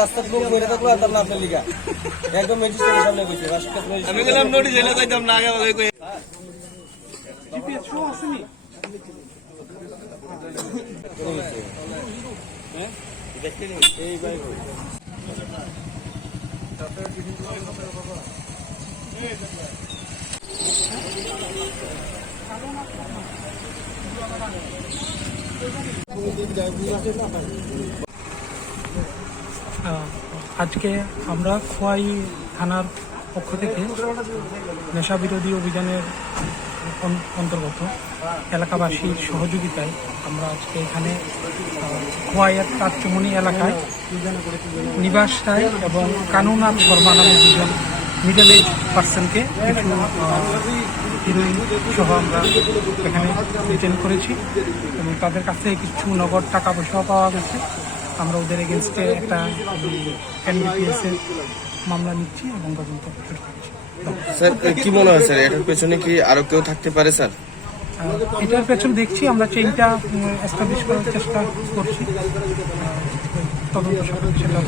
রাস্তা থেকে ঘুরে থাকলো আর তার না আপনার লিগা একদম ম্যাজিস্ট্রেটের সামনে কইছে আমি গেলাম নোটিশ এনে কইতাম না আগে কই জিপিএস শো আসেনি হ্যাঁ দেখতে নেই এই ভাই আজকে আমরা খোয়াই থানার পক্ষ থেকে নেশা বিরোধী অভিযানের অন্তর্গত এলাকাবাসীর সহযোগিতায় আমরা আজকে এখানে খোয়াইয়ের চৌমোহনি এলাকায় নিবাস রায় এবং কানুনাথ শর্মা নামে দুজন মিডল এজ পার্সনকে কিছু হিরোইন সহ আমরা এখানে রিটেন করেছি এবং তাদের কাছ থেকে কিছু নগদ টাকা পয়সাও পাওয়া গেছে। আমরা ওদের এগেনস্টে একটা এনডিপিএসের মামলা নিচ্ছি এবং তদন্ত শুরু করছি। স্যার কি মনে হয় স্যার এটার পেছনে কি আরো কেউ থাকতে পারে স্যার? এটার পেছনে দেখছি আমরা চেইনটা এস্টাবলিশ করার চেষ্টা করছি, তদন্ত সেটা